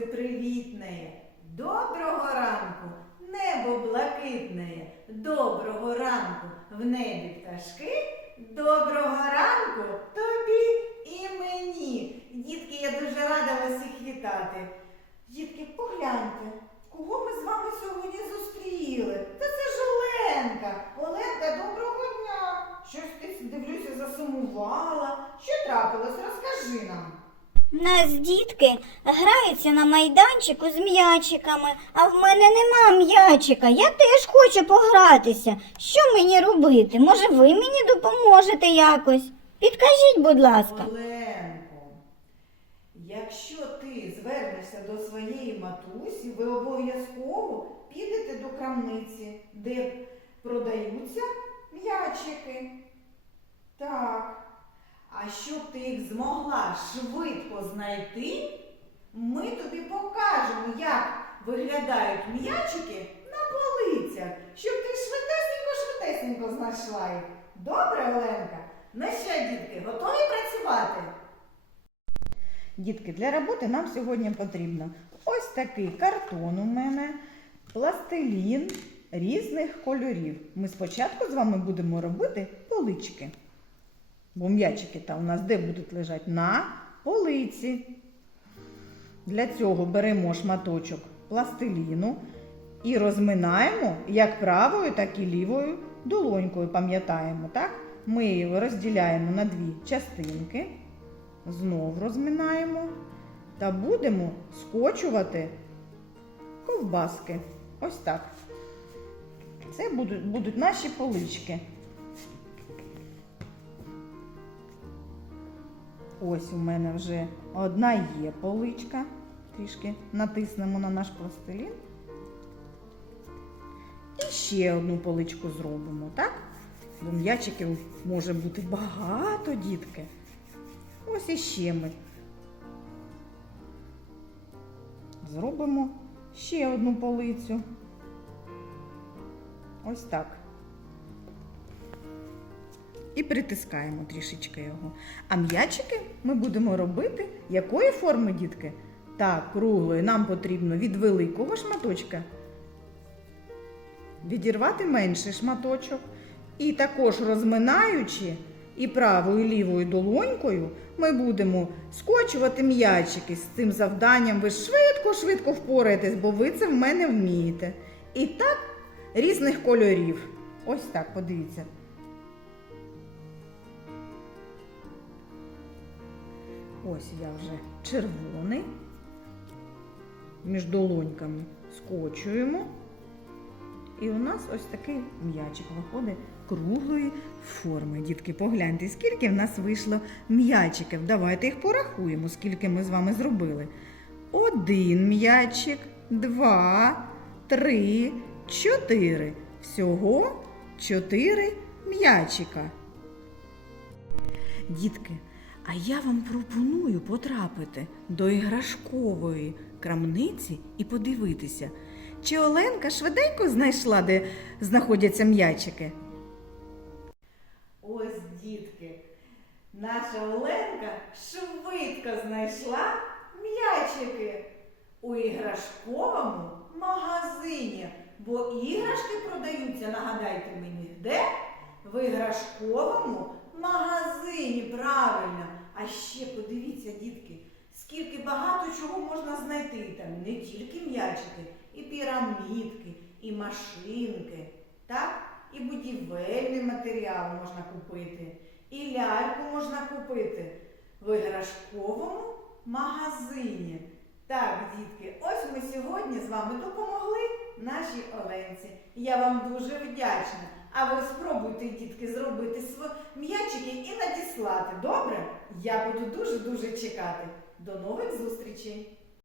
Привітне. доброго ранку, небо блакитне, доброго ранку в небі пташки, доброго ранку тобі і мені. Дітки, я дуже рада вас всіх вітати. Дітки, погляньте, кого ми з вами сьогодні зустріли? Та це ж Оленка. Оленка, доброго дня. Щось ти дивлюся, засумувала. Що трапилось? Розкажи нам. В нас дітки граються на майданчику з м'ячиками, а в мене нема м'ячика. Я теж хочу погратися. Що мені робити? Може, ви мені допоможете якось? Підкажіть, будь ласка. Оленко, якщо ти звернешся до своєї матусі, ви обов'язково підете до крамниці, де продаються м'ячики. Так. А щоб ти їх змогла швидко знайти, ми тобі покажемо, як виглядають м'ячики на полицях, щоб ти швидесенько-швидесенько знайшла їх. Добре, Оленка? Ну що, дітки, готові працювати? Дітки, для роботи нам сьогодні потрібно ось такий картон у мене, пластилін різних кольорів. Ми спочатку з вами будемо робити полички. Бо м'ячики там у нас де будуть лежати? На полиці. Для цього беремо шматочок пластиліну і розминаємо як правою, так і лівою долонькою. Пам'ятаємо, так? Ми його розділяємо на дві частинки, знов розминаємо та будемо скочувати ковбаски. Ось так. Це будуть, будуть наші полички. Ось у мене вже одна є поличка. Трішки натиснемо на наш пластилін. І ще одну поличку зробимо, так? Бо м'ячиків може бути багато, дітки. Ось іще ми зробимо ще одну полицю. Ось так. І притискаємо трішечки його. А м'ячики ми будемо робити якої форми, дітки? Так, круглої. Нам потрібно від великого шматочка відірвати менший шматочок. І також розминаючи і правою і лівою долонькою, ми будемо скочувати м'ячики з цим завданням. Ви швидко-швидко впораєтесь, бо ви це в мене вмієте. І так різних кольорів. Ось так, подивіться. Ось я вже червоний. Між долоньками скочуємо. І у нас ось такий м'ячик виходить круглої форми. Дітки, погляньте, скільки в нас вийшло м'ячиків. Давайте їх порахуємо, скільки ми з вами зробили. Один м'ячик, два, три, чотири. Всього чотири м'ячика. Дітки, а я вам пропоную потрапити до іграшкової крамниці і подивитися, чи Оленка швиденько знайшла, де знаходяться м'ячики. Ось, дітки, наша Оленка швидко знайшла м'ячики у іграшковому магазині. Бо іграшки продаються, нагадайте мені, де? В іграшковому магазині, правильно. А ще подивіться, дітки, скільки багато чого можна знайти. Там не тільки м'ячики, і пірамідки, і машинки, так? І будівельний матеріал можна купити, і ляльку можна купити в іграшковому магазині. Так, дітки, ось ми сьогодні з вами допомогли нашій Оленці. Я вам дуже вдячна. А ви спробуйте, дітки, зробити свої м'ячики і надіслати. Добре? Я буду дуже-дуже чекати. До нових зустрічей!